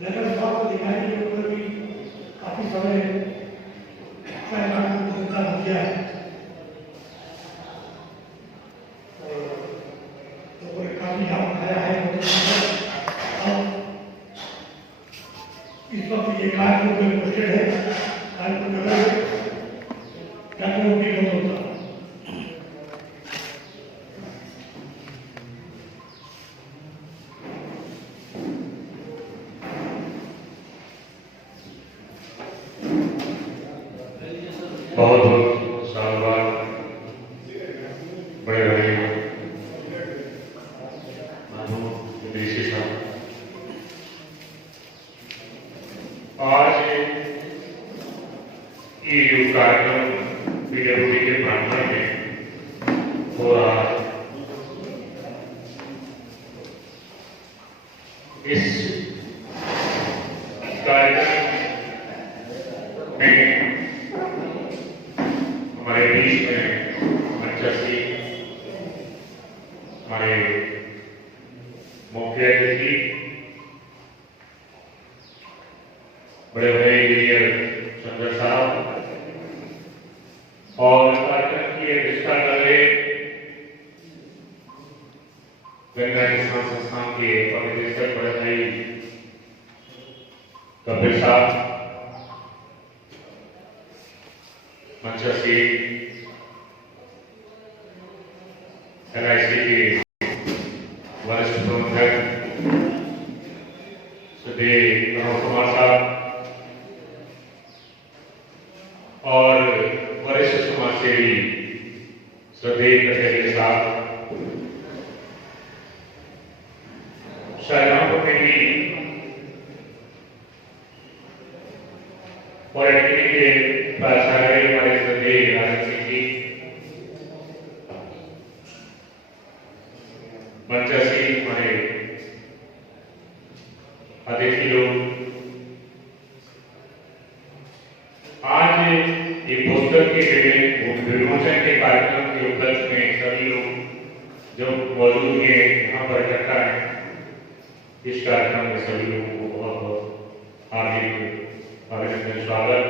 लेकिन साहब को दिखाई के ऊपर भी काफी समय चिंता किया है तो काफी काम आया है। इस वक्त ये कार्यक्रम में पोस्टेड है, कार्यक्रम नहीं होता। बहुत बहुत साधुवाद बड़े भाई विदेशी साहब। आज ये जो कार्यक्रम पीडब्ल्यूडी के प्रांगण में हो रहा है, इस कार्यक्रम में हमारे बीच में मंचस्वी हमारे मुख्य अतिथि बड़े भाई इंजीनियर चंद्र साहब और कार्यक्रम की अध्यक्षता कर रहे गंगा किसान संस्थान के उपनिदेशक बड़े भाई कपिल साहब, मंचस्वी LIC के वरिष्ठ प्रबंधक श्री मनोज कुमार साहब और वरिष्ठ समाजसेवी श्री कटेरिया साहब, शाहजहांपुर में भी पॉलिटेक्निक के प्राचार्य हमारे श्री राजन सिंह जी, मंचस्वी हमारे अतिथि लोग। आज ये पुस्तक के विमोचन के कार्यक्रम के उपलक्ष्य में सभी लोग जो मौजूद हैं यहाँ पर इकट्ठा है, इस कार्यक्रम में सभी लोगों को बहुत बहुत हार्दिक अभिनंदन, स्वागत,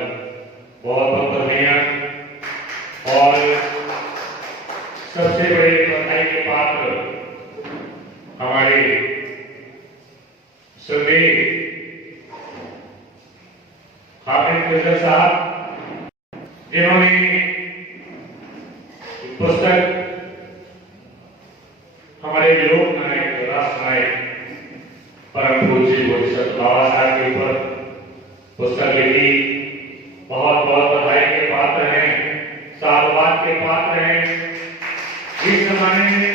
बहुत बहुत बधाइयाँ। और सबसे बड़े बधाई के पात्र हमारे श्रद्धेय हाफिज साहब, जिन्होंने पुस्तक हमारे लोक नायक राष्ट्र नायक परम पूज्य बोधिसत्व बाबा साहब के ऊपर पुस्तक लिखी। बहुत बहुत बधाई के पात्र हैं, साधुवाद के पात्र हैं। इस जमाने में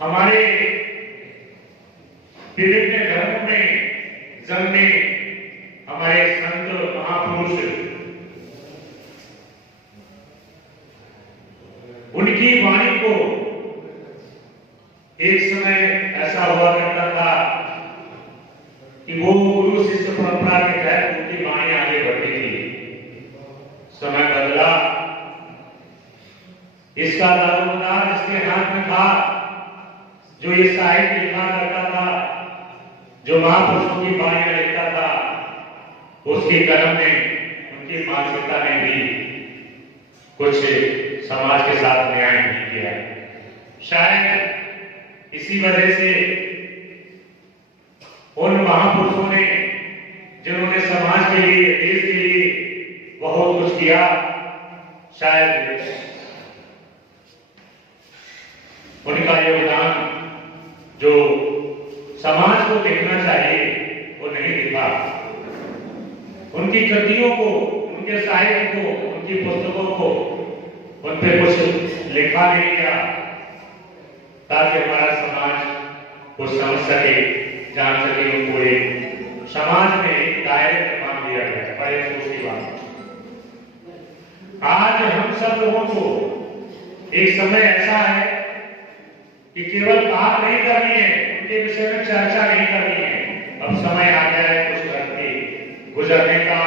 हमारे विभिन्न धर्मों में जन्मे हमारे संत महापुरुष, उनकी वाणी को एक समय ऐसा हुआ करता था कि वो गुरु शिष्य परंपरा के तहत उनकी वाणी आगे बढ़ती थी। समय बदला, इसका दारोमदार जिसके हाथ में था, जो ये साहित्य लिखा करता था, जो महापुरुषों की वाणी लिखता था, उसकी कलम ने, उनकी मानसिकता ने भी कुछ समाज के साथ न्याय नहीं किया। शायद इसी वजह से उन महापुरुषों ने, जिन्होंने समाज के लिए, देश के लिए बहुत कुछ किया, शायद उनका योगदान जो समाज को देखना चाहिए वो नहीं दिखा। उनकी कृतियों को, उनके साहित्य को, उनकी पुस्तकों को, उन पे कुछ लिखा नहीं गया ताकि हमारा समाज कुछ समझ सके, जान सके। उनको एक समाज में एक दायरे में बांध दिया गया। बड़े अफसोस की बात। आज हम सब लोगों को एक समय ऐसा है कि केवल बात नहीं करनी है, उनके विषय में चर्चा नहीं करनी है। अब समय आ गया है कुछ करके गुजरने का,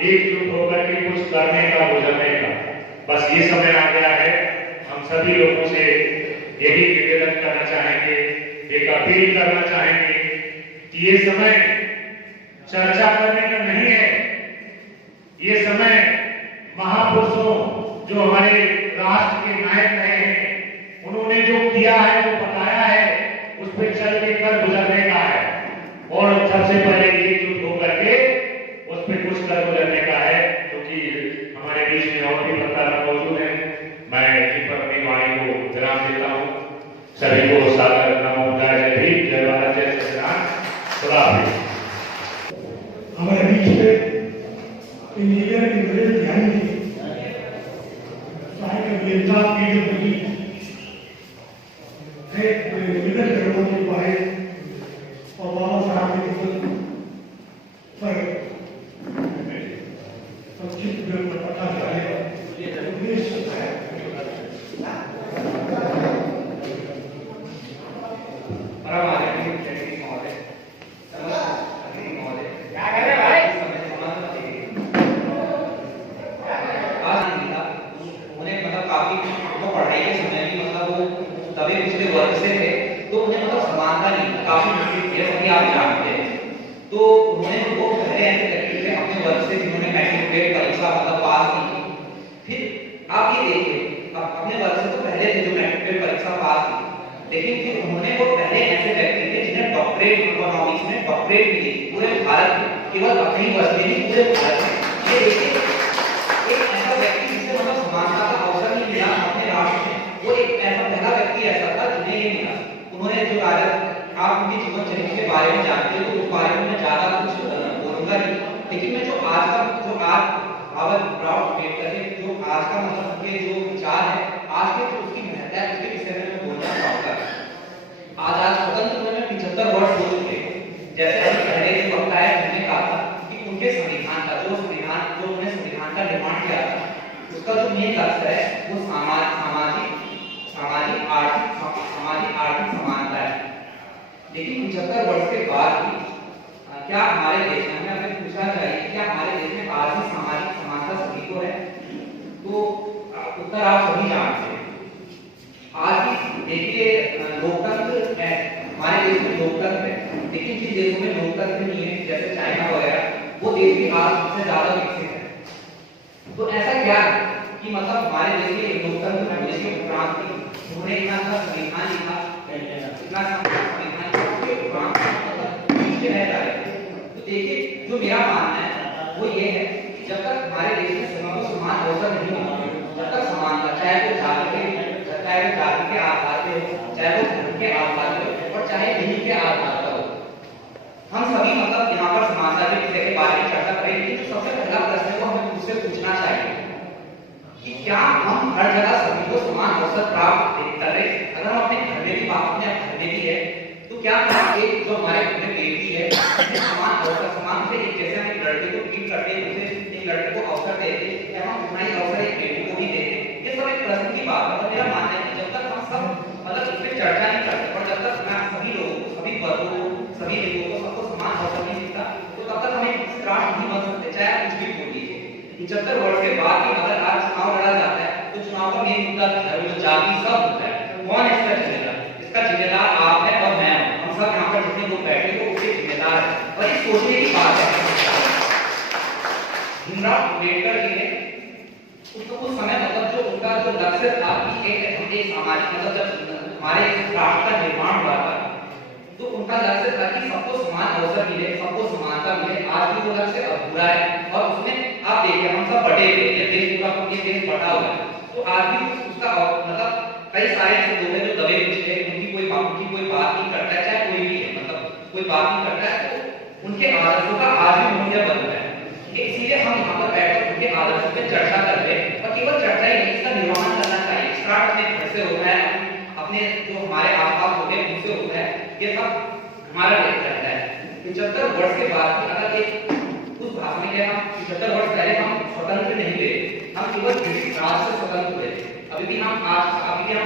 एकजुट होकर के कुछ करने का, गुजरने का। बस ये समय आ गया है। हम सभी लोगों से यही निवेदन करना चाहेंगे, एक अपील करना चाहेंगे कि ये समय चर्चा करने का नहीं है, ये समय महापुरुषों जो हमारे राष्ट्र के नायक रहे हैं, उन्होंने जो किया है, जो बताया है, उस पर चल के कर गुजरने का है और सबसे पहले एकजुट होकर के उस पर कुछ कर गुजरने का है। क्योंकि हमारे बीच में और भी पत्रकार मौजूद हैं, मैं इन पर अपनी वाणी को विराम देता हूँ। सभी को सादर नमो जय भीम, जय भारत, जय संविधान, खुदा हाफिज। हमारे बीच में इंजीनियर इंद्रेश ध्यान जी साहित्य अभियंता पीडब्ल्यूडी है, निवेदन करूंगा कि बारे और बाबा साहब के जीवन पर संक्षिप्त में पता चले उद्देश्य है। तो उन्होंने वो पहले ऐसे व्यक्ति थे अपने वर्ग से जिन्होंने मैट्रिक परीक्षा मतलब पास की। फिर आप ये देखिए अपने वर्ग से तो पहले थे जो मैट्रिक परीक्षा पास की, लेकिन फिर उन्होंने वो पहले ऐसे व्यक्ति थे जिन्हें डॉक्टरेट इकोनॉमिक्स में डॉक्टरेट मिली पूरे भारत में, केवल अपने ही वर्ष में नहीं पूरे भारत में। ये देखिए एक ऐसा व्यक्ति जिसे मतलब समानता का अवसर नहीं मिला अपने राष्ट्र में, वो एक ऐसा पहला व्यक्ति ऐसा था जिन्हें ये मिला। उन्होंने जो राजा आप उनके जीवन चरित्र के बारे में जानते हो तो उस बारे में मैं ज्यादा कुछ बोलूंगा नहीं, लेकिन मैं जो आज बाबा अम्बेडकर के जो आज का मतलब उनके जो विचार है, आज के जो उसकी महत्ता है, उसके विषय में मैं बोलना चाहूंगा। आज स्वतंत्र होने में 75 वर्ष हो चुके हैं। जैसे अभी पहले जो वक्त आया उन्होंने कहा था कि उनके संविधान का जो उन्होंने संविधान का निर्माण किया था, उसका जो मेन लक्ष्य है वो सामाजिक आर्थिक समानता है। लेकिन 75 वर्ष के बाद भी क्या हमारे देश में, हमें अपने पूछना चाहिए क्या हमारे देश में आज भी सामाजिक समानता सभी को है? तो उत्तर आप सभी जानते हैं। आज भी देखिए लोकतंत्र है, हमारे देश में लोकतंत्र है, लेकिन जिन देशों में लोकतंत्र नहीं है जैसे चाइना वगैरह, वो देश भी आज सबसे ज्यादा विकसित है। तो ऐसा क्या है कि मतलब हमारे देश में लोकतंत्र में जिसके उपरांत उन्होंने इतना सा संविधान लिखा, इतना सा संविधान के उपरांत मतलब पीछे रह जा रहे हैं। तो देखिए जो मेरा मानना है वो ये है कि जब तक हमारे देश में सभी को समान अवसर नहीं होगा, जब तक समानता चाहे वो जाति के आधार पे हो, चाहे वो धर्म के आधार पे हो और चाहे लिंग के आधार पर हो, हम सभी मतलब यहाँ पर समानता के विषय के बारे में चर्चा करें। लेकिन जो सबसे पहला प्रश्न है वो हमें खुद से पूछना चाहिए कि क्या हम हर जगह सभी को समान अवसर प्राप्त कर रहे हैं? अगर हम अपने घर में भी बात अपने घर में भी है तो क्या हम एक जो हमारे घर में बेटी है समान अवसर समान से एक जैसे हम एक लड़के को ट्रीट करते हैं उसे एक लड़के को अवसर देते हैं, क्या हम उतना ही अवसर एक बेटी को भी देते हैं? ये सब एक प्रश्न की बात है। मेरा मानना है कि जब तक हम सब मतलब इस पर चर्चा नहीं करते और जब तक मैं सभी लोगों को, सभी वर्गों को, सभी लिंगों को सबको समान अवसर नहीं मिलता तो तब तक हमें राष्ट्र नहीं बन सकते, चाहे कुछ भी बोल लीजिए। 75 वर्ष के बाद भी अगर आज चुनाव लड़ा जाता है तो चुनाव का मेन मुद्दा धर्म, जाति सब होता है। कौन इसका जिम्मेदार? इसका जिम्मेदार आप है और मैं हूं। हम सब यहाँ पर जितने लोग बैठे हैं वो उसके जिम्मेदार है। और ये सोचने की बात है। भीमराव अम्बेडकर जी ने उस समय मतलब जो उनका जो लक्ष्य था कि एक सामाजिक मतलब जब हमारे राष्ट्र का निर्माण हुआ था तो उनका लक्ष्य था कि सबको समान अवसर मिले, सबको समानता मिले। आज भी वो लक्ष्य अधूरा है और उसमें आप देखिए हम सब बटे हुए हैं, देश पूरा ये देश बटा हुआ है। तो आज भी उसका मतलब कई सारे ऐसे लोग हैं जो दबे कुचले हैं, उनकी कोई बात नहीं करता है, चाहे कोई भी है मतलब कोई बात नहीं करता है, तो उनके आदर्शों का आज भी मूल्य बन रहा है। इसलिए हम यहाँ पर बैठकर उनके आदर्शों पर चर्चा कर रहे हैं और केवल चर्चा ही नहीं, इसका निर्माण करना चाहिए। स्टार्ट अपने घर से होता है, अपने जो हमारे आसपास होते हैं उनसे होता है, ये सब हमारा देश रहता है। 75 वर्ष के बाद भी अगर एक उस भाषण के हम 75 वर्ष पहले हम स्वतंत्र नहीं हुए, हम केवल ब्रिटिश राज से स्वतंत्र हुए। अभी भी हम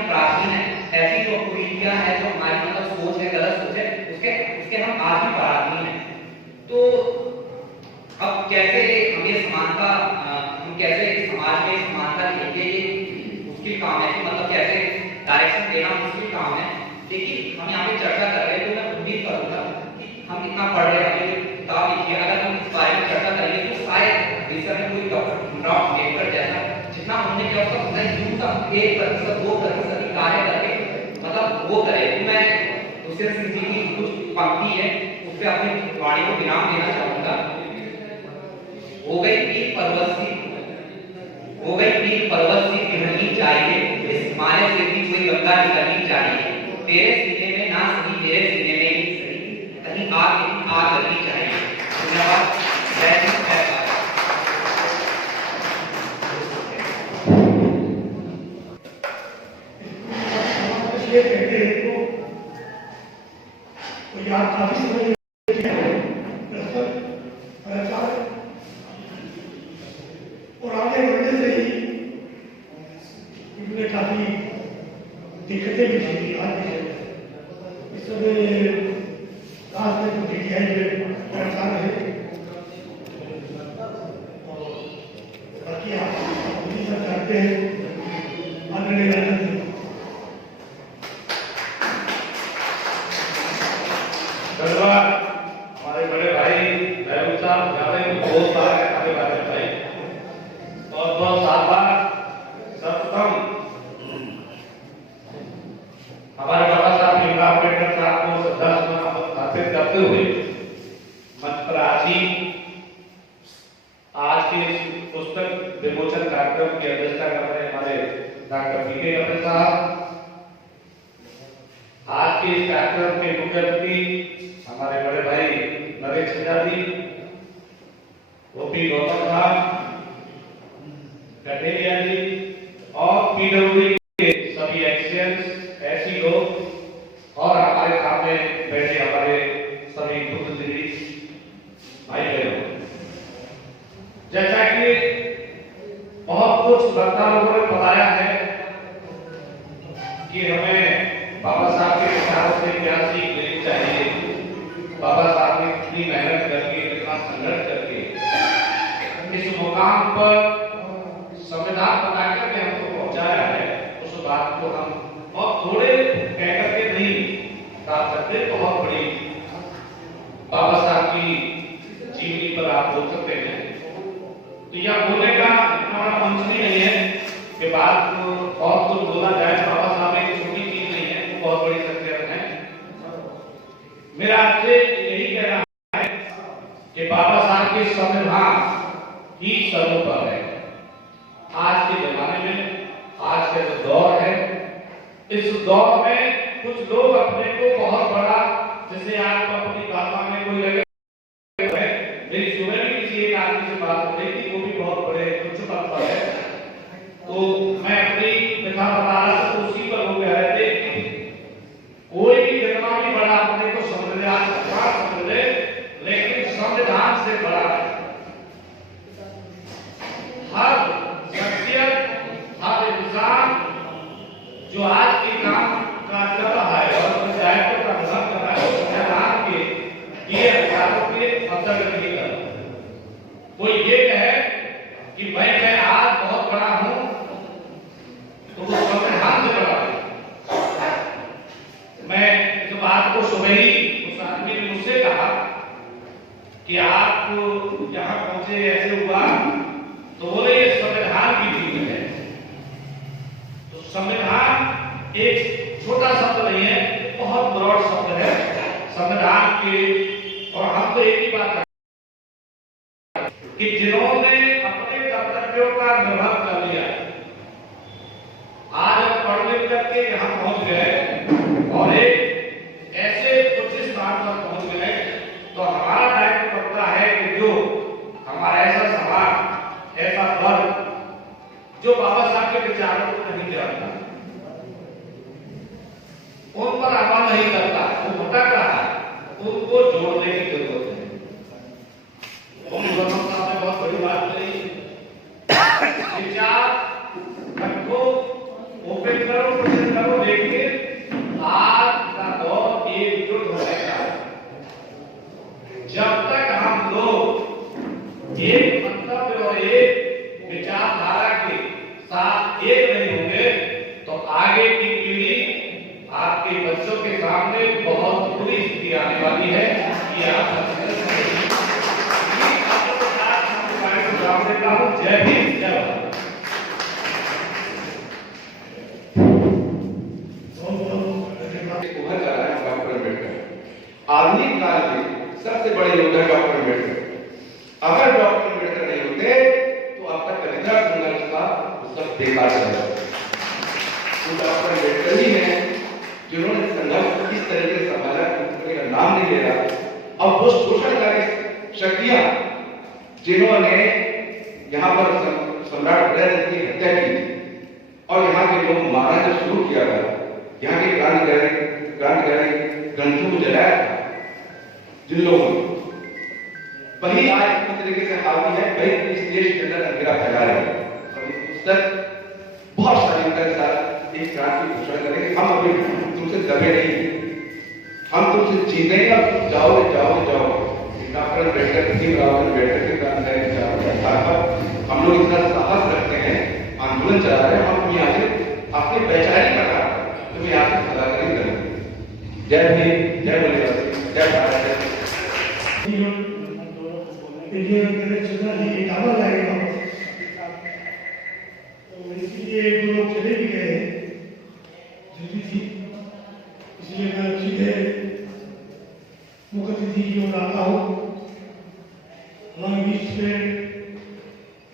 प्राचीन हैं, ऐसी जो कुरीतियां हैं, जो हमारी मतलब सोच है, गलत सोच है, उसके हम आज भी पराधीन हैं। तो अब कैसे हम ये समानता हम कैसे समाज में समानता लेके ये मुश्किल काम है कि मतलब कैसे डायरेक्शन देना मुश्किल काम है। लेकिन हम यहाँ पे चर्चा कर रहे हैं तो मैं उम्मीद करूंगा कि हम इतना पढ़ रहे हैं, हमने किताब लिखी है, अगर हम इस बारे में चर्चा करेंगे तो शायद रिसर्च में कोई डॉक्टर भीमराव अम्बेडकर जैसा जितना उन्होंने किया उसका उतना यूं का 1% 2% ही कार्य करके मतलब वो करे। तो मैं दूसरे सिंह जी की कुछ पंक्ति है उस पर अपनी वाणी को विराम देना चाहूंगा। हो गई पीर पर्वत सी पिघलनी चाहिए, इस मारे से भी कोई गंगा निकलनी चाहिए, तेरे सीने में ना सही मेरे सीने में ही सही, कहीं आग लगनी चाहिए। धन्यवाद। जय हिंद, जय भारत। ये कहते हैं तो याद काफी समय और आगे बढ़ने से ही इनमें काफी दिक्कतें भी थी। आज इस समय रात में कुछ में परेशान है, बाकी आप सब जानते हैं आदरणीय राजन जी। धन्यवाद हमारे बड़े भाई महबूब साहब, बहुत सारा है हमारे बारे में भाई, बहुत आभार। सप्तम हमारे बाबा साहब भीमराव अम्बेडकर साहब को श्रद्धासुमन अर्पित करते हुए मंच पर आज के पुस्तक विमोचन कार्यक्रम की अध्यक्षता कर रहे हमारे डॉक्टर पी.के. कपिल साहब। आज के इस कार्यक्रम के मुख्य अतिथि हमारे बड़े भाई नरेश झा जी, ओपी गौतम साहब, कटेरिया जी और पीडब्ल्यूडी के सभी एक्सचेंज ऐसी लोग और हमारे सामने बैठे हमारे सभी बुद्धिजीवी भाई बहनों, जैसा कि बहुत कुछ वक्ता लोगों ने बताया है कि हमें बाबा साहब के विचारों से क्या सीख लेनी चाहिए। बाबा साहब ने कितनी मेहनत करके, कितना संघर्ष करके इस मुकाम पर संविधान बनाकर के हमको पहुंचाया है। उस बात को हम बहुत थोड़े कहकर के नहीं बता सकते, बहुत बड़ी बाबा साहब की जीवनी पर आप बोल सकते हैं। तो यह बोलने का इतना बड़ा मंच नहीं है कि बात बहुत कुछ बोला जाए। बाबा साहब एक छोटी चीज नहीं है, वो बहुत बड़ी शख्सियत है। मेरा आपसे यही कहना है कि बाबा साहब के संविधान ही सर्वोपरि है। आज के जमाने में, आज का जो दौर है, इस दौर में कुछ लोग अपने को बहुत बड़ा, जैसे आप अपनी भाषा में कोई लगे, मेरी सुबह भी किसी एक आदमी से बात हो रही थी, वो भी बहुत बड़े उच्च पद पर है, तो मैं अपनी कथा बता रहा था तो उसी पर वो कह रहे थे कि कोई भी जितना भी बड़ा अपने को समझ ले, आज समझ ले, लेकिन संविधान से बड़ा है। हर शख्सियत, हर इंसान जो आज के काम का कर रहा है और पंचायतों का भ्रम कर रहा है, संविधान के ये अधिकारों के अंतर्गत नहीं कर रहा। कोई ये कहे कि भाई मैं आज बहुत बड़ा हूं तो वो संविधान से बड़ा है। मैं इस बात को सुबह ही उस आदमी ने मुझसे कहा कि आप यहाँ पहुंचे ऐसे हुआ, तो बोले ये संविधान की चीज है। तो संविधान एक छोटा शब्द नहीं है, बहुत ब्रॉड शब्द है संविधान के। और हम तो एक ही बात है कि जिन्होंने अपने कर्तव्यों का निर्वहन कर लिया, आज हम पढ़ लिख करके यहाँ पहुंच गए और एक ऐसे उच्च स्थान पर पहुंच गए, तो हमारा दायित्व बनता है कि जो हमारा ऐसा समाज, ऐसा वर्ग जो बाबा साहब के विचारों को नहीं जानता, उन पर अमल नहीं करता, वो भटक रहा है, उनको जोड़ने की जरूरत है। साहब ने बहुत बड़ी बात कही, विचार रखो, ओपन करो, क्वेश्चन करो, लेकिन आज का दौर एकजुट होने का है। जब तक हम लोग एक मंतव्य और एक विचारधारा के साथ एक नहीं किया जय भीम जय भारत। उभर कर रहा है डॉक्टर अम्बेडकर। आधुनिक काल में सबसे बड़े योद्धा डॉक्टर अम्बेडकर। अगर डॉक्टर अम्बेडकर नहीं होते तो अब तक का जितना संघर्ष था वो सब बेकार चला जाता। तो डॉक्टर अम्बेडकर ही हैं जिन्होंने संघर्ष किस तरीके से संभाला, का नाम नहीं ले रहा। और वो शोषणकारी शक्तियां जिन्होंने यहाँ पर सम्राट उदयसिंह की हत्या की और यहाँ के लोग मारना जब शुरू किया था, यहाँ के क्रांतिकारी ग्रंथों को जलाया था जिन लोगों ने, वही आज इस तरीके से हावी है, वही इस देश के अंदर अंधेरा फैला रहे हैं। और इस पुस्तक बहुत शालीनता के साथ एक क्रांति की घोषणा करेंगे। हम अभी तुमसे दबे नहीं, हम तुमसे जीतेंगे। अब जाओगे जाओगे जाओगे। डॉक्टर अम्बेडकर भीमराव अम्बेडकर के आधार पर हम लोग इतना साहस रखते हैं, आंदोलन चला रहे हैं। हम यहाँ से अपने वैचारिक आधार पर तुम्हें यहाँ से सलाहकारी करेंगे। जय भीम, जय बलिदान, जय भारत। ये मेरे चंद्रा जी एक आवाज आएगा, तो इसलिए वो लोग चले भी गए जल्दी थी, इसलिए मैं सीधे मुख्य अतिथि की ओर आता हूँ। हमारे बीच में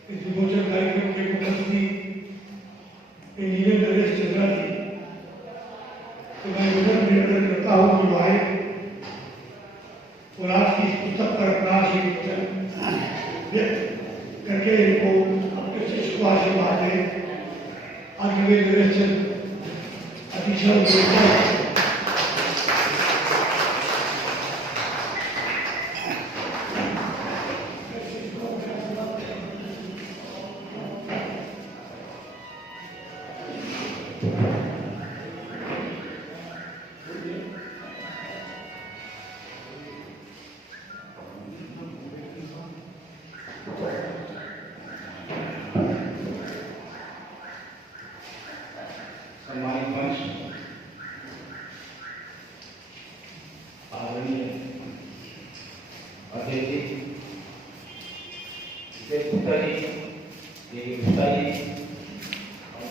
इस विमोचन कार्यक्रम के मुख्य अतिथि इंजीनियर नरेश चंद्रा जी, तो मैं निवेदन करता हूँ कि वो आए और आज की इस पुस्तक पर अपना व्यक्त करके इनको अपने शिष्य को आशीर्वाद दें। आगे वे निर्देशन अधीक्षण सम्मानित मंच, आदरणीय अध्यक्ष गुप्ता जी, देवी गुप्ता जी,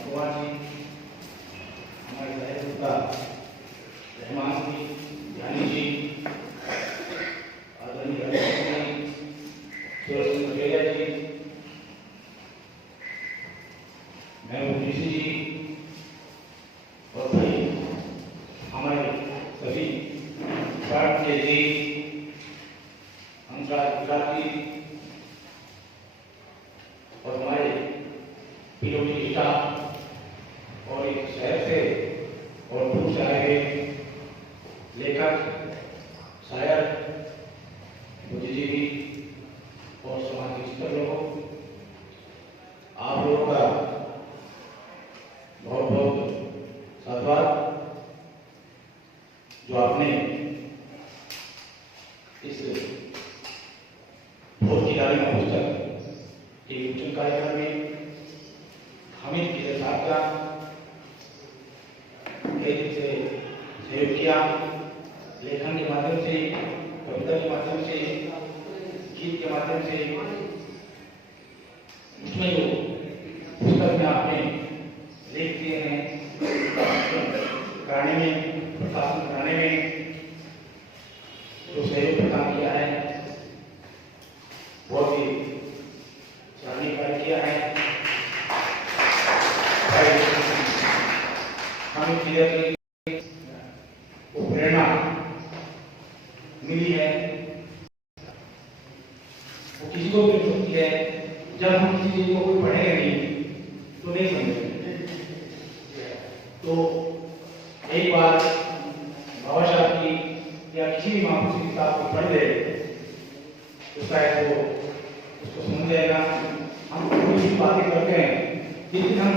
कुमार जी, हमारे सहयोगता रहमान जी, ज्ञानी जी, आदरणीय जी, महबूब जी और भाई हमारे सभी भारतीय जी, अंतर्राष्ट्रीय और हमारे पीओटी स्टाफ और एक शहर से और दूर से आए हुए लेखक, शायर, बुद्धिजीवी और समाज के स्तर लोगों, आप लोगों का बहुत बहुत साधुवाद जो आपने इस भोज की डाली में पुस्तक के विमोचन कार्यक्रम में हामिद की साहब का कई दिन से सहयोग किया, लेखन के माध्यम से, कविता के माध्यम से, गीत के माध्यम से, उसमें जो पुस्तक में आपने लेख दिए हैं कराने में, प्रकाशन कराने में जो सहयोग प्रदान किया है, बहुत ही सराहनीय कार्य किया है। हमें को प्रेरणा मिली है, वो किसी को भी मिल सकती है। जब हम किसी चीज को कोई पढ़ेंगे नहीं तो नहीं समझेंगे। तो एक बार बाबा साहब की या किसी भी महापुरुष की किताब को पढ़ ले तो शायद वो उसको समझ जाएगा। हम कोई भी बातें करते हैं, लेकिन हम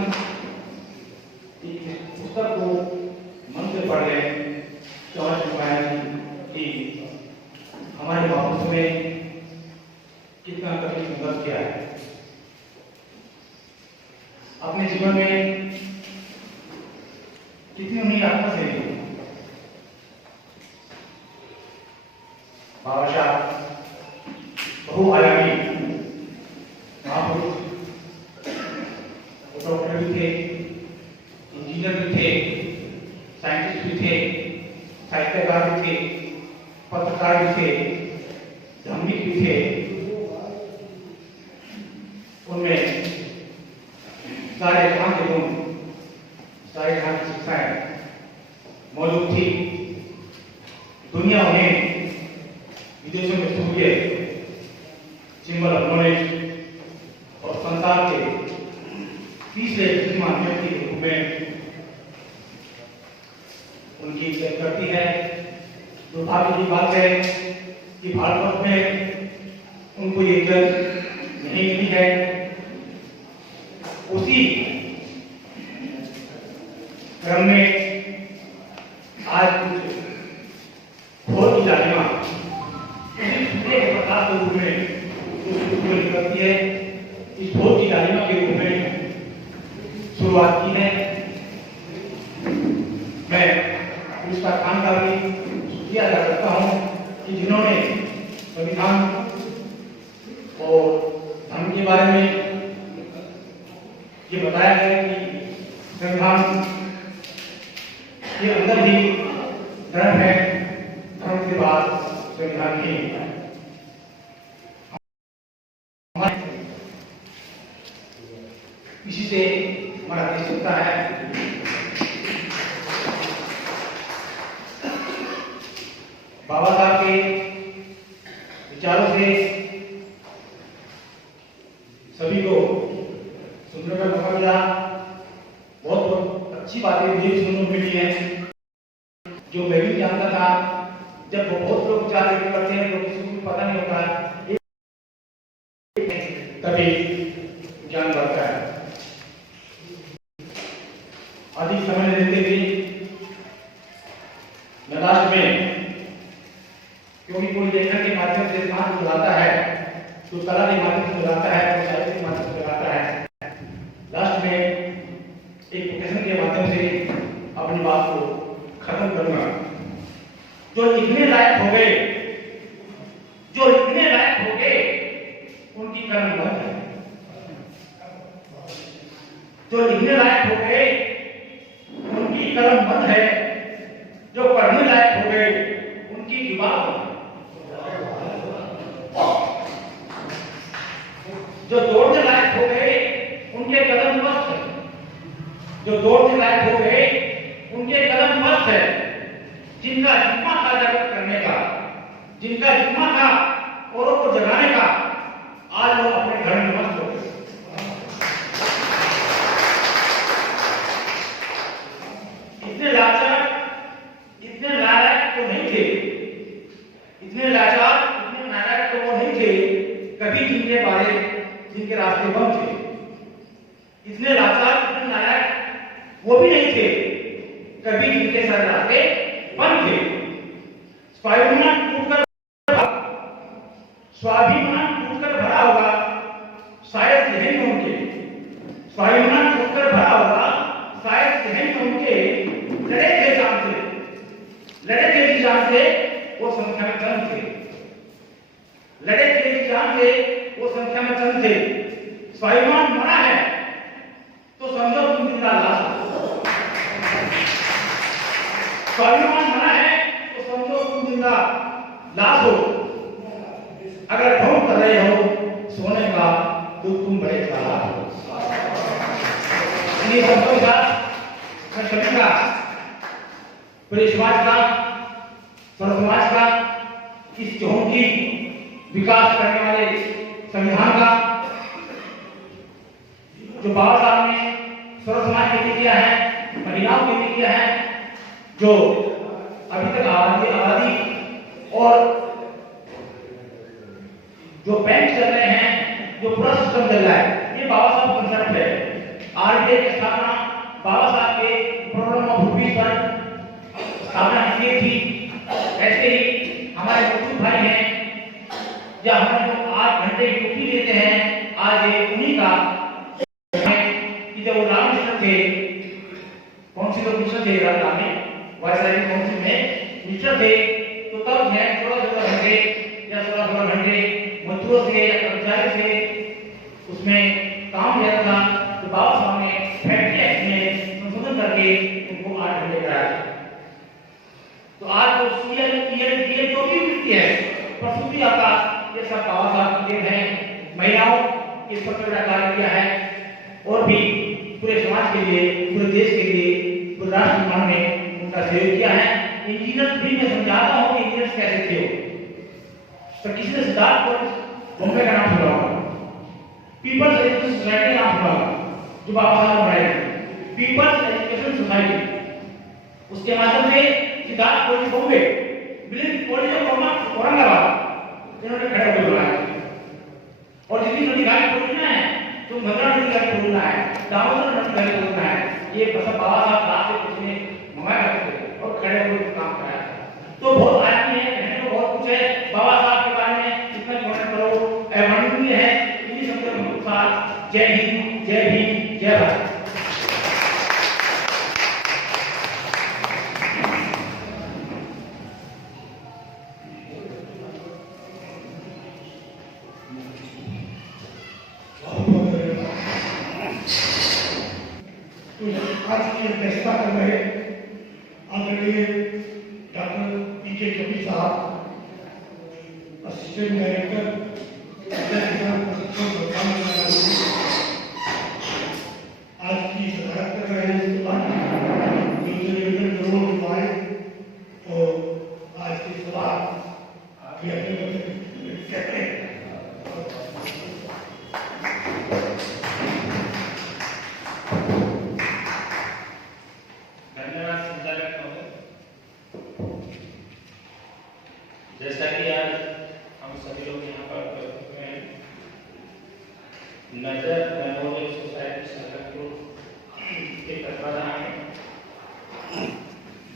पुस्तक को मन से पढ़ लें तो समझ पाएंगे कि हमारे महापुरुष ने कितना कठिन संघर्ष किया है अपने जीवन में, कितनी उन्हें आत्मा से बाबा साहब बहुआयामी महापुरुष, वो डॉक्टर भी थे, इंजीनियर भी थे, साइंटिस्ट भी थे, साहित्यकार भी थे, पत्रकार भी थे, धार्मिक भी थे। उनमें सारे जहां के गुण, सारे जहां की शिक्षाएं मौजूद थी। दुनिया उन्हें विदेशों में सूर्य, सिंबल ऑफ नॉलेज और संसार के तीसरे बुद्धिमान व्यक्ति के रूप में उनकी इज्जत करती है। दुर्भाग्य की बात है कि भारतवर्ष में उनको ये इज्जत नहीं मिली है। उसी क्रम में आज कुछ घोर की लालिमा उसी सूर्य के प्रकाश के रूप में जो निकलती है, इस घोर की लालिमा के रूप में शुरुआत की है। मैं पुरस्कार खान का भी शुक्रिया अदा करता हूँ कि जिन्होंने संविधान और धर्म के बारे में ये बताया है कि संविधान के अंदर ही धर्म है, धर्म के बाद संविधान नहीं है। इसी से हमारा देश चलता है। बाबा साहब के विचारों से सभी को सुनने का मौका मिला। बहुत बहुत अच्छी बातें मुझे भी सुनने को मिली हैं, जो मैं भी जानता था। जब बहुत लोग विचार व्यक्त करते हैं तो किसी को पता नहीं होता, तभी ज्ञान बढ़ता है। अधिक समय देते हुए मैं लास्ट में, क्योंकि कोई लेखन के माध्यम से समाज को लाता है, तो कला के माध्यम से लाता है, तो साहित्य के माध्यम से लाता है। लास्ट में एक प्रेजेंटेशन के माध्यम से अपनी बात को खत्म करूंगा। जो लिखने लायक हो गए, जो लिखने लायक हो गए, उनकी कलम बंद है। जो लिखने लायक हो गए, उनकी कलम बंद है। जो पढ़ने लायक हो गए, उनकी जुबान बंद है। जो दौड़ने लायक हो गए, उनके कदम मस्त है। जो दौड़ने लायक हो गए, उनके कदम मस्त है। जिनका जिम्मा था जागृत करने का, जिनका जिम्मा था औरों को जगाने का, आज वो अपने घर में मस्त हो गए। इतने लाचार, इतने नालायक तो नहीं थे, इतने लाचार, इतने नालायक तो वो नहीं थे कभी जिनके बारे, जिनके रास्ते बंद थे। इतने लाचार, इतने नालायक वो भी नहीं थे कभी जिनके सारे रास्ते बंद थे। स्वाभिमान टूटकर भरा होगा, शायद जहन में उनके स्वाभिमान टूटकर भरा होगा, शायद जहन में उनके लड़े थे जान से, लड़े थे जी जान से, वो संख्या में चंद थे। लड़े थे जी जान से, वो संख्या में चंद थे। स्वाभिमान मरा है तो समझो तुम जिंदा लाश हो। स्वाभिमान मरा है तो समझो तुम जिंदा लाश हो। अगर ढोंग कर रहे हो सोने का तो तुम बड़े चालाक हो। इन्हीं शब्दों का मैं सभी का, पूरे समाज का, सर्व समाज का, इस चहुमुखी विकास करने वाले संविधान का, जो बाबा साहब ने सर्व समाज के लिए किया है, महिलाओं के लिए किया है, जो अभी तक आबादी और जो बैंक चल रहे हैं, जो पूरा सिस्टम चल रहा है, ये बाबा साहब कंसेप्ट है। आरबीआई की स्थापना बाबा साहब के प्रोग्राम ऑफ रुपीज पर स्थापना की थी। ऐसे ही हमारे मुस्लिम भाई हैं, या हमारे जो 8 घंटे ड्यूटी लेते हैं, आज ये उन्हीं का कि जब वो रामकृष्ण थे, कौन सी लोग मिनिस्टर थे राजधानी वायसराय काउंसिल में मिनिस्टर थे, तो तब है 16 घंटे या 16 घंटे मजदूरों से या कर्मचारी से उसमें काम लिया था, तो बाबा साहब ने फैक्ट्री एक्ट में संशोधन करके उनको 8 घंटे कराया। तो आज जो सीएल जो भी मिलती है प्रसूति आकाश, ये सब बाबा साहब की देन है। महिलाओं इस पर बड़ा कार्य किया है और भी पूरे समाज के लिए, पूरे देश के लिए, पूरे राष्ट्र निर्माण में उनका सहयोग किया है। इंजीनियर भी मैं समझाता हूँ कि इंजीनियर कैसे थे तो किसी ने सिद्धार्थ कॉलेज बॉम्बे का नाम सुना होगा, पीपल्स एजुकेशन सोसाइटी नाम सुना होगा जो बाबा साहब ने बनाई, पीपल्स एजुकेशन सोसाइटी। उसके माध्यम से Siddharth college Bombay, military college of Aurangabad इन्होंने खड़े होकर बनाया। और जितनी नदी घाट परियोजना है, जो मदरा नदी घाट परियोजना है, दामोदर नदी घाट परियोजना है, ये बस बाबा साहब रात से कुछ ने मंगाया करते थे और खड़े होकर काम कराया। तो बहुत आदमी है, कहने को बहुत कुछ है बाबा साहब के बारे में, इतना वर्णन करो वर्णनीय है। इन्हीं शब्दों के अनुसार जय हिंद, जय भीम, जय भारत। आज की अध्यक्षता कर रहे आदरणीय डॉक्टर पीके कबीर साहब, असिस्टेंट डायरेक्टर आज की सदारत कर रहे हैं करोड़ रुपए और आज की सभा कहते हैं। जैसा कि आज हम सभी लोग यहाँ पर उपस्थित हैं, नजर मेमोरियल सोसाइटी सहारनपुर के तत्वाधान में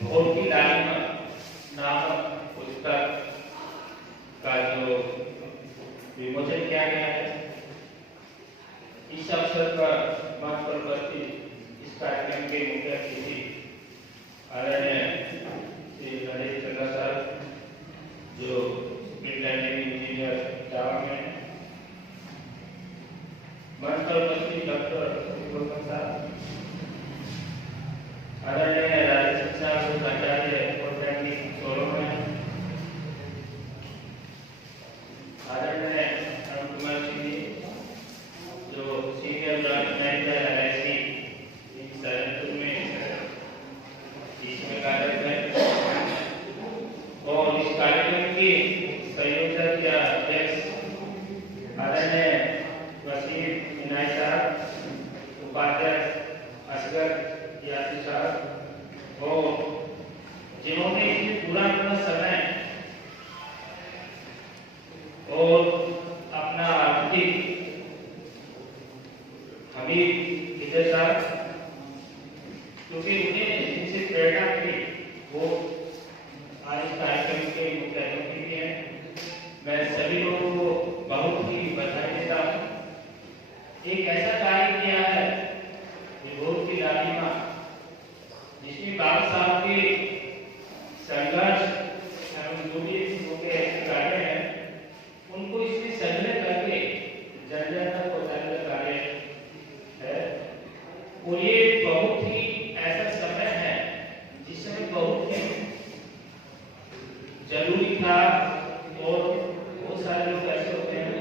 भोर की लालिमा नामक पुस्तक का जो विमोचन किया गया है, इस अवसर पर मंच पर उपस्थित इस कार्यक्रम के मुख्य अतिथि आदरणीय श्री नरेश चंद्र सर, जो इंजीनियर जावा में, मंच पर उपस्थित डॉक्टर साहब, आदरणीय राज्य शिक्षा आचार्य पॉलिटेक्निक सोलो में, आदरणीय अरुण कुमार सिंह जी जो senior branch manager LIC Saharanpur में इसमें कार्यरत है, और इस कार्यक्रम की संयोजक या अध्यक्ष आदरणीय वसीम इनायत साहब, उपाध्यक्ष असगर यासी साहब, और जिन्होंने इसे पूरा अपना समय और अपना आर्थिक हमीद विजय साहब, क्योंकि उन्हें जिनसे प्रेरणा मिली वो आज इस कार्यक्रम के मुख्य अतिथि हैं। मैं सभी लोगों को बहुत ही बधाई देता हूँ। एक ऐसा कार्य किया है भोर की लालिमा, जिसमें बाबा साहब के संघर्ष एवं जो भी उनके कार्य हैं उनको इसमें संलग्न करके जन जन तक पहुँचाने का कार्य है। और ये बहुत ही ऐसा समय है जिसमें बहुत ही जरूरी था, और बहुत सारे लोग ऐसे होते हैं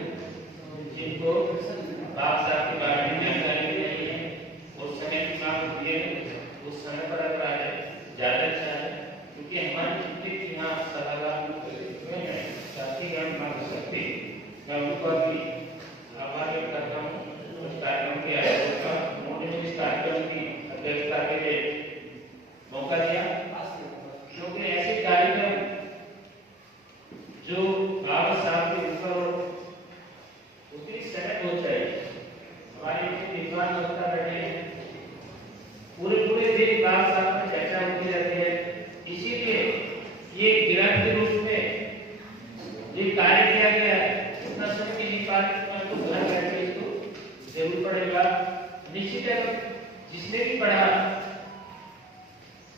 जिनको बाप साहब के बारे में जानकारी नहीं है, उस समय की मांग होती है, उस समय पर अगर आ जाए ज्यादा अच्छा है, क्योंकि हमारे जितने भी यहाँ सलाहकार हैं साथी हम मांग सकते, मैं उनका भी आभार व्यक्त करता हूँ उस कार्यक्रम के आयोजक का, उन्होंने इस कार्यक्रम की अध्यक्षता के लिए मौका दिया, क्योंकि ऐसे कार्यक्रम जो बाबा साहब के ऊपर उतनी सहज हो जाए, हमारे विद्वान होता रहे हैं, पूरे दिन बाबा साहब में चर्चा होती रहती है। इसीलिए ये ग्रंथ के रूप में ये कार्य किया गया है, उतना समय की नहीं पाठ तो घर बैठे इसको जरूर पढ़ेगा। निश्चित है जिसने भी पढ़ा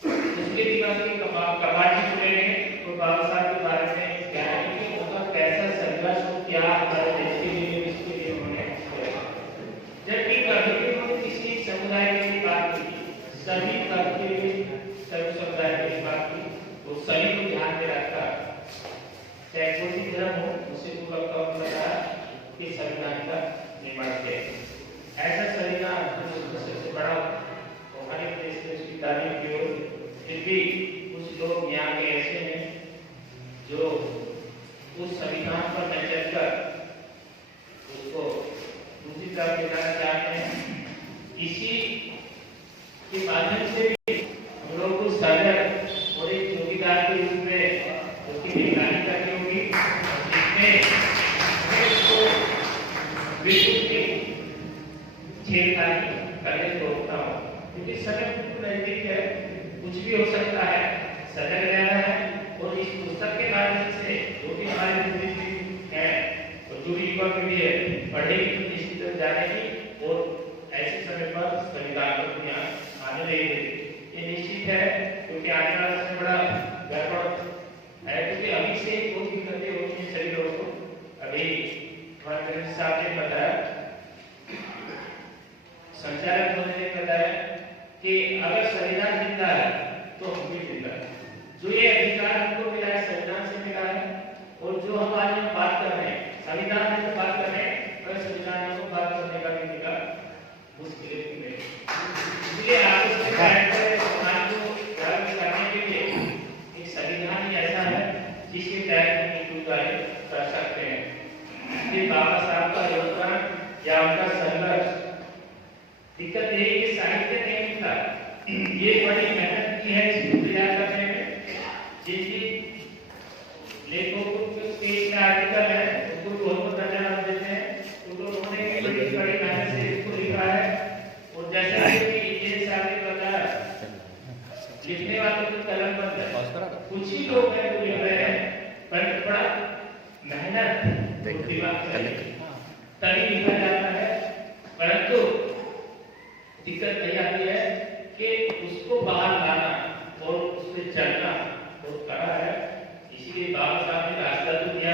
उसके दिमाग की कबाड़ी खुलेंगे तो बाबा साहब के बारे में क्या है कि उनका कैसा क्या हमारे देश के लिए इसके लिए उन्होंने किया। जबकि कभी भी उन्होंने किसी समुदाय की बात की, सभी करके सभी समुदाय की बात की, वो सभी को ध्यान में रखा। चाहे कोई भी धर्म हो, उसे पूरा काम लगा कि संविधान का निर्माण किया। ऐसा संविधान सबसे बड़ा हमारे देश में स्वीकारने की ओर, फिर भी कुछ लोग यहाँ के ऐसे हैं जो उस संविधान पर न चलकर उसको दूसरी तरफ ले जाना चाहते हैं। इसी के माध्यम से भी हम लोग को सजग और एक चौकीदार के रूप में उसकी निगरानी करनी होगी, जिसमें उसको बिल्कुल भी छेड़खानी करने से रोकता हो, क्योंकि समय बिल्कुल नजदीक है, कुछ भी हो सकता है। सजग रहना है और इस पुस्तक के माध्यम से जो भी हमारे बुद्धिजीवी हैं और जो भी युवा पीढ़ी है, पढ़ेगी इसी तरह जानेगी और ऐसे समय पर संविधान पर दुनिया आने लगेगी। ये निश्चित है, क्योंकि आने वाला समय बड़ा गड़बड़ है, क्योंकि अभी से बहुत दिक्कतें होती हैं सभी लोगों को। अभी हमारे साहब ने बताया, संचालक महोदय ने बताया कि अगर संविधान जिंदा है तो हम भी जिंदा है। जो ये अधिकार हमको मिला है संविधान से मिला है, और जो हम आज हम बात कर रहे हैं संविधान में तो बात कर रहे हैं, पर संविधान में बात करने का भी मिला मुश्किल है। इसलिए आपको समाज को जागरूक करने के लिए एक संविधान ही ऐसा है जिसके तहत हम एक कार्य कर सकते हैं। कि बाबा साहब का योगदान या उनका संघर्ष, दिक्कत यही कि साहित्य नहीं मिलता, ये बड़ी मेहनत की है इसको तैयार करने में। जिनकी लेखकों के आर्टिकल है उनको बहुत नजर देते हैं, उनको उन्होंने बड़ी मेहनत से इसको लिखा है। और जैसा कि ये साहब ने बताया, लिखने वालों की कलम बंद है, कुछ ही लोग हैं जो लिख रहे हैं, पर बड़ा मेहनत तभी लिखा जाता है। परंतु दिक्कत यही आती है कि उसको बाहर लाना और उससे चलना बहुत कड़ा है। इसीलिए बाबा साहब ने रास्ता तो दिया,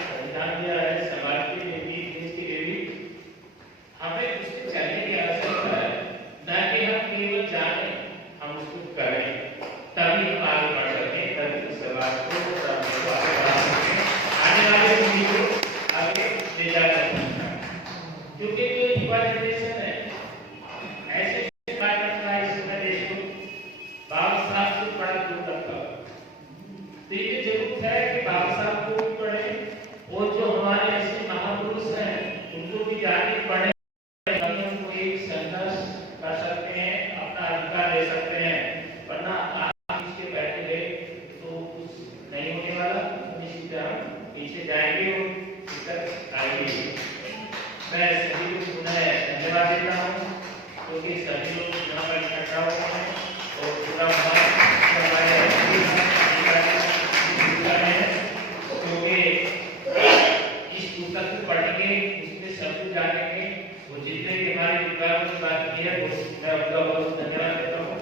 संविधान दिया है, समाज के लिए भी, देश के लिए भी। हमें उससे चलने की आवश्यकता है, न कि हम केवल जाने, हम उसको करें, तभी हम आगे बढ़ सकें, तभी समाज को आगे बढ़ा सकें, आने वाले पीढ़ी को आगे ले जा सकें। क्योंकि जो युवा जनरेशन है ऐसे बाबा साहब से बड़ा दूर रखा, तो ये जरूरत है कि बाबा साहब को भी पढ़े और जो हमारे ऐसे महापुरुष हैं उनको भी जाके पढ़े, हमको एक संघर्ष कर सकते हैं, अपना अधिकार ले सकते हैं। वरना आप इसके बैठे गए तो कुछ नहीं होने वाला, निश्चित हम पीछे जाएंगे और दिक्कत आएगी। मैं सभी को पुनः धन्यवाद देता हूँ, क्योंकि सभी लोग यहाँ पर इकट्ठा हुए हैं और पूरा हमारे क्योंकि इस पुस्तक को पढ़ेंगे, उसमें सब कुछ जानेंगे, और जितने भी हमारे विद्वानों ने बात की है मैं उनका बहुत धन्यवाद देता हूँ।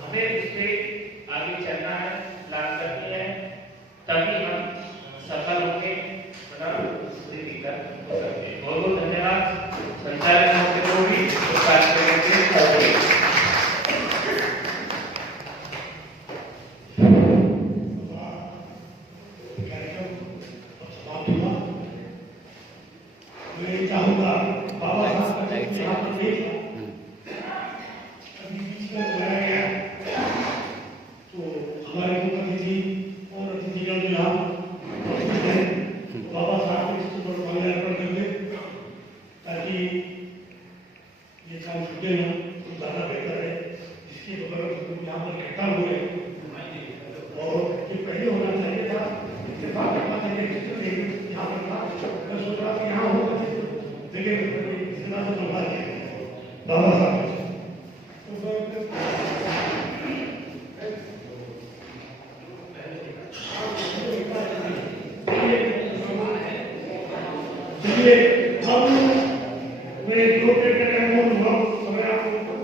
हमें उससे आगे चलना है, लाभ करनी है, तभी हम सफल होंगे, बना पूरी दिक्कत हो सकती है। बहुत बहुत धन्यवाद संचालक महोदय को भी मैं चाहूंगा बाबा साहब का यहाँ पर देखा अभी बीच में बुलाया गया, तो हमारे मुख्यमंत्री और अतिथिगण जो यहाँ उपस्थित हैं, बाबा साहब को इसके ऊपर माल्यार्पण कर दें, ताकि ये काम छूटे ना, तो ज़्यादा बेहतर है। जिसके बगैर यहाँ पर इकट्ठा हुए और ये पहले होना चाहिए था, इत्तेफाक करना चाहिए, यहाँ पर था, मैं सोच रहा था यहाँ होगा, लेकिन इस तरह से संभाल के बाबा साहब चलिए हम मैं दो मिनट का अनुभव समझ आपको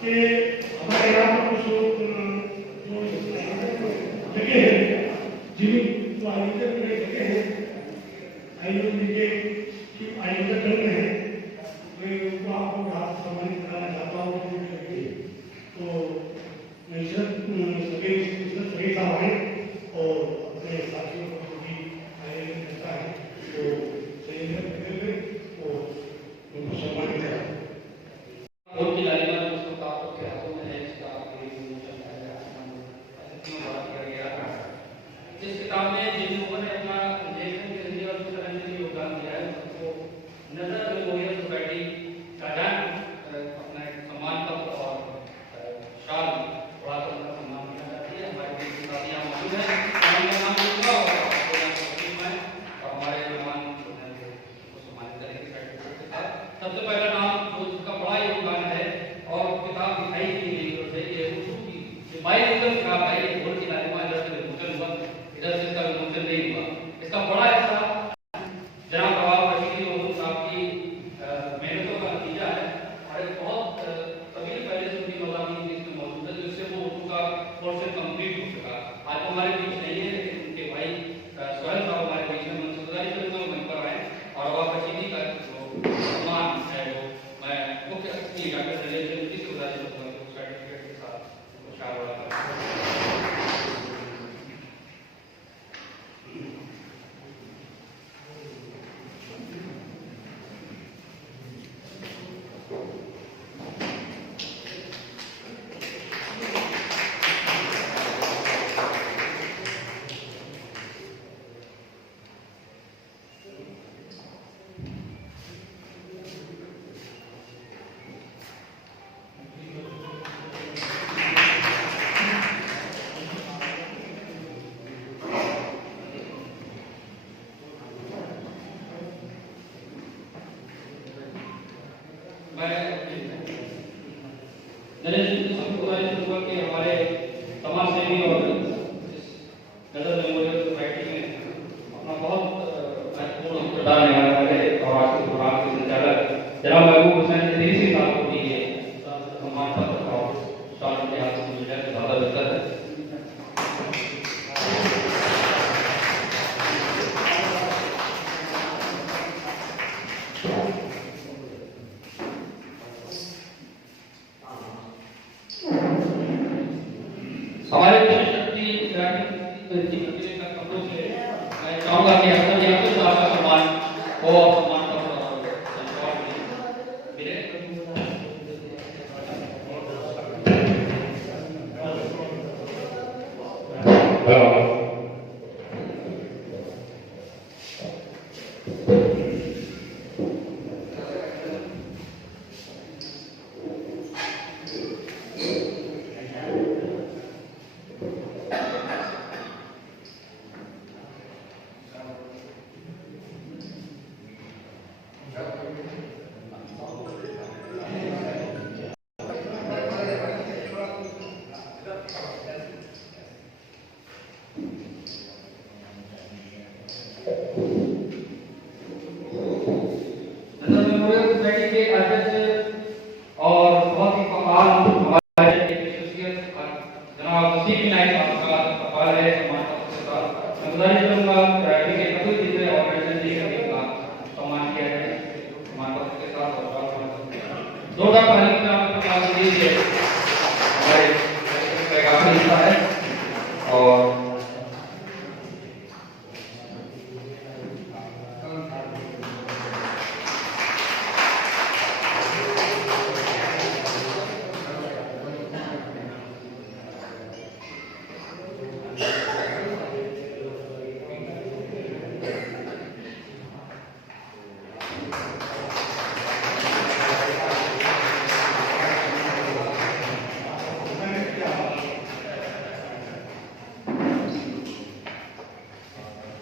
कि हमारे यहाँ पर कुछ जगह है जिन्हें जगह है आयोजन कि आयोजक दल में मैं उनको आपको रात सम्मानित कराना चाहता हूँ। तो सभी साहब आए और अपने साथियों को भी आयोजन करता है तो सही और उनको सम्मानित करा। बोर्ड की लालिमा दोस्तों का आपके हाथों में है, इसका आपके विमोचन किया गया। इस किताब में जिन लोगों ने अपना लेखन के लिए और तरह के लिए योगदान दिया है उनको नजर मेमोरियल सोसाइटी का अपना एक सम्मान पत्र और शाल बढ़ा कर उनका सम्मान किया जाती है। हमारे देश के साथ यहाँ मौजूद है, उनका नाम लिखा और हमारे मेहमान को सम्मानित करेंगे सर्टिफिकेट के साथ। सबसे पहला नाम जो जिसका बड़ा योगदान है और किताब दिखाई दी गई है ये बाइलिंगुअल किताब है। ये बोर्ड की लालिमा इधर से विमोचन हुआ, इधर से इसका विमोचन नहीं हुआ। इसका बड़ा हिस्सा जनाब नवाब रशीदी महमूद साहब की मेहनतों का नतीजा है और एक बहुत तवील पहले से उनकी मज़ामीन इसमें मौजूद है जिससे वो उर्दू का पोर्शन कंप्लीट हो सका। आज हमारे बीच नहीं है लेकिन उनके भाई सोहेल साहब हमारे बीच में उनसे गुजारिश करूँगा वहीं पर आए और नवाब रशीदी का जो सम्मान है वो मैं मुख्य अतिथि डॉक्टर दलील से उनकी गुजारिश करूँगा सर्टिफिकेट के साथ शामिल कि हमारे समाज सेवी और नजर मेमोरियल सोसाइटी में अपना बहुत महत्वपूर्ण किरदार निभाने वाले और आज के प्रोग्राम के संचालक जनाब महबूब हुसैन इदरीसी साहब को भी ये सम्मान पत्र और शाल के हाथ से मिला है। ज़्यादा बेहतर है। हमारे विशेष अतिथि का कपड़ों से मैं चाहूँगा कि अक्सर याकूब साहब का सम्मान हो और सम्मान मिले। नजर मेमोरियल सोसाइटी के अध्यक्ष और बहुत ही कमाल हमारे शख्सियत जनाब वसीम नाइक साहब का कपाल है सम्मान पत्र के साथ। मैं गुजारिश करूंगा कि के कबूल जी से और प्रेसिडेंट का सम्मान किया जाए सम्मान पत्र के साथ और जोरदार ताली का प्रकाश दीजिए। हमारे काफी हिस्सा है और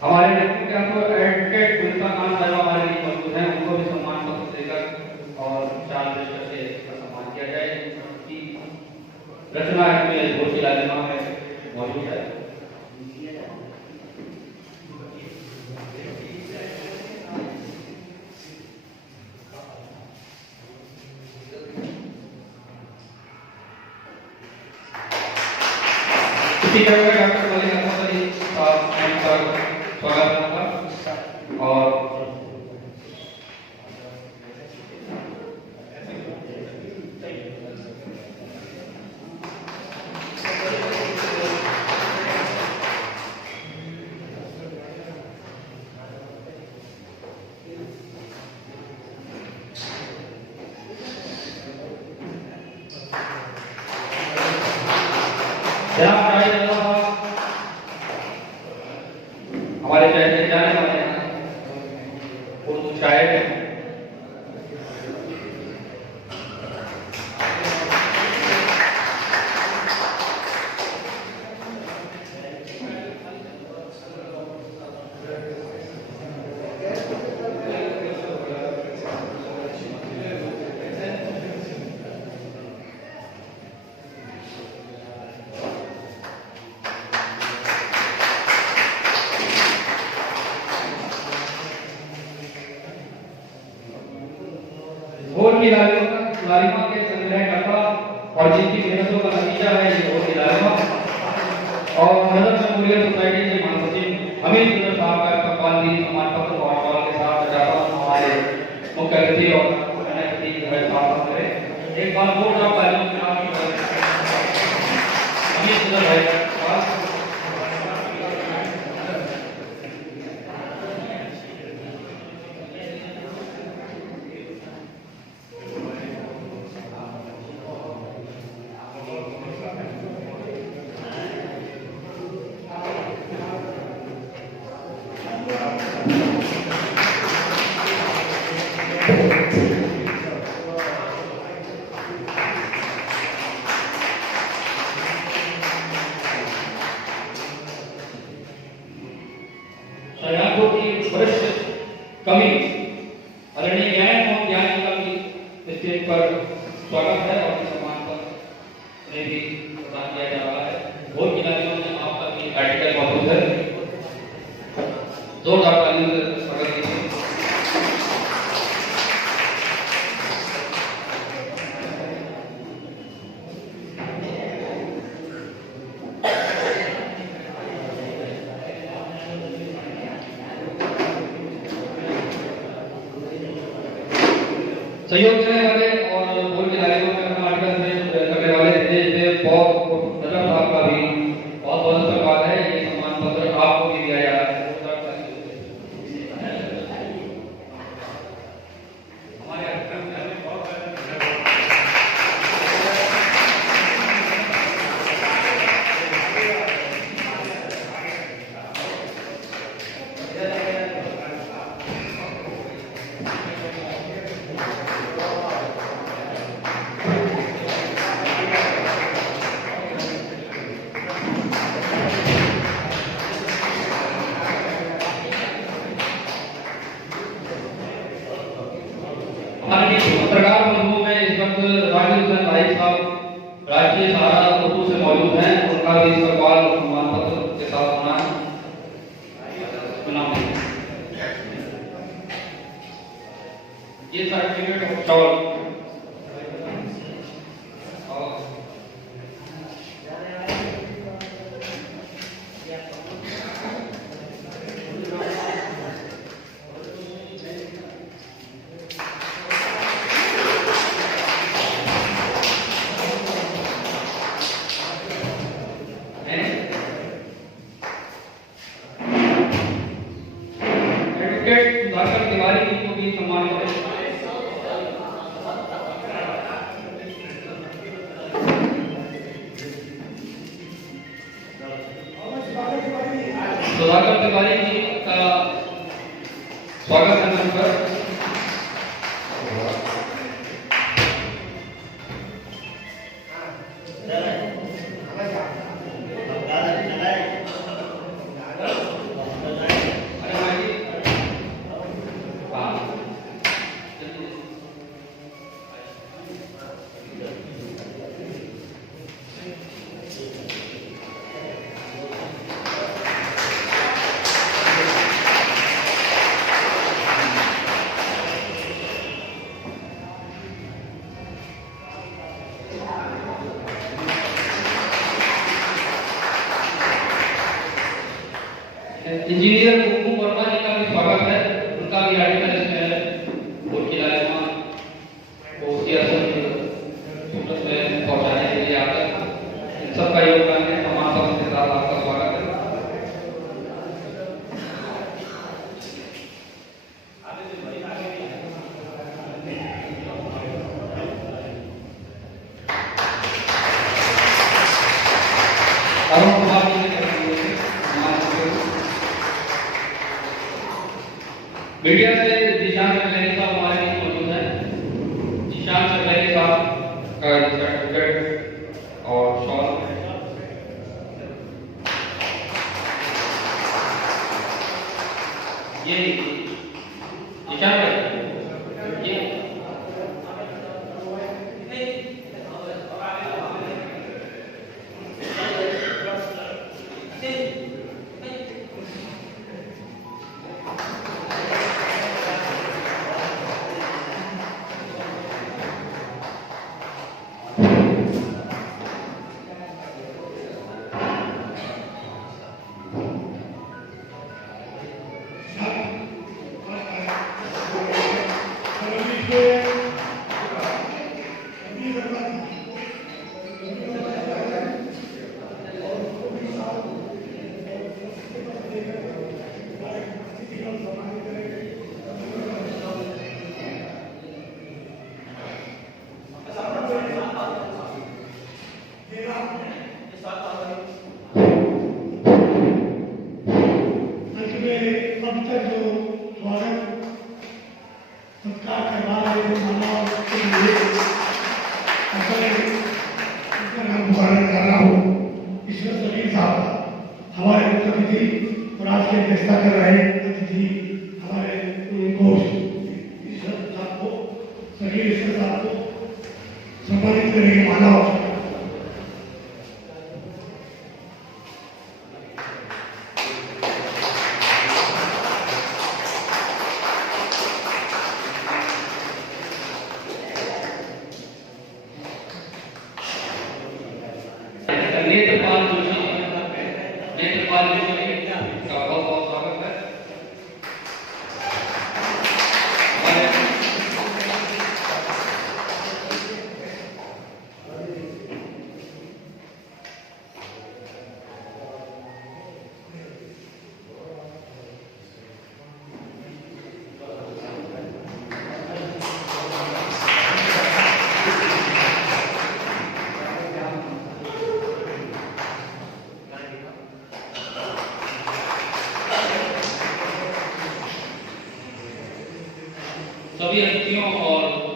हमारे एडवोकेट गुलफा खान साहब हमारे लिए मौजूद हैं, उनको भी सम्मान पत्र देकर और शाल पेश करके सम्मान किया जाए। उनकी रचना में बोर्ड की लालिमा में मौजूद है। इसी तरह डॉक्टर मलिक स्वागत करूंगा और जनाब शाहिद रजा साहब हमारे पहले जाने वाले हैं, उर्दू शायर हैं। भोर की लालिमा के संग्रहकर्ता और जिनकी मेहनतों का नतीजा है ये भोर की लालिमा और नजर मेमोरियल सोसाइटी के महासचिव हमीद सुंदर साहब का इस्तकबाल भी सम्मान पत्र और शॉल के साथ सजाता हूं। हमारे मुख्य अतिथि और अतिथि साथ करें एक बार जोरदार तालियों के साथ हमीद सुंदर भाई साहब। शहनाजों की वरिष्ठ कवि आदरणीय ज्ञान एवं ज्ञान का भी स्टेज पर स्वागत है और सम्मान पर उन्हें भी प्रदान किया जा रहा है। भोर की लालिमा में आपका भी आर्टिकल मौजूद है, जोरदार तालियों से स्वागत कीजिए। सहयोग देने वाले और भोर की लालिमा में अपना आर्टिकल करने वाले देश में बहुत नजर साहब का भी बहुत बहुत धन्यवाद है। ये सम्मान पत्र आपको भी दिया जा रहा है। हमारे पत्रकार बंधुओं में इस वक्त राजीव हुसैन भाई साहब राष्ट्रीय सहारा उर्दू से मौजूद हैं। उनका भी इस्तकबाल सम्मान पत्र के साथ होना है। ये सर्टिफिकेट शॉल सुधाकर तिवारी जी को भी सम्मानित करें। सुधाकर तिवारी जी का स्वागत है मंच पर। इंजीनियर कुमकुम वर्मा जी का भी स्वागत है। उनका भी आर्टिकल इसमें है। भोर की लालिमा को सियासत में पहुंचाने के लिए आकर इन सबका योगदान है। तमाम सब के साथ आपका स्वागत है। मीडिया से जिशान चकलेनी साहब हमारे बीच मौजूद हैं। जिशान चकलेनी साहब का सर्टिफिकेट और शॉल ये जिशान भाई ये अब तक जो स्वागत सत्कार करवा रहे थे मानव के लिए नाम पुकारने जा रहा हूँ। ईश्वर सलीम साहब हमारे मुख्य अतिथि और आज की अध्यक्षता कर रहे अतिथि हमारे घोष ईश्वर साहब को सलीम ईश्वर साहब को सम्मानित करेंगे मानव। नेत्रपाल जोशी का बहुत बहुत स्वागत है। सभी अतिथियों और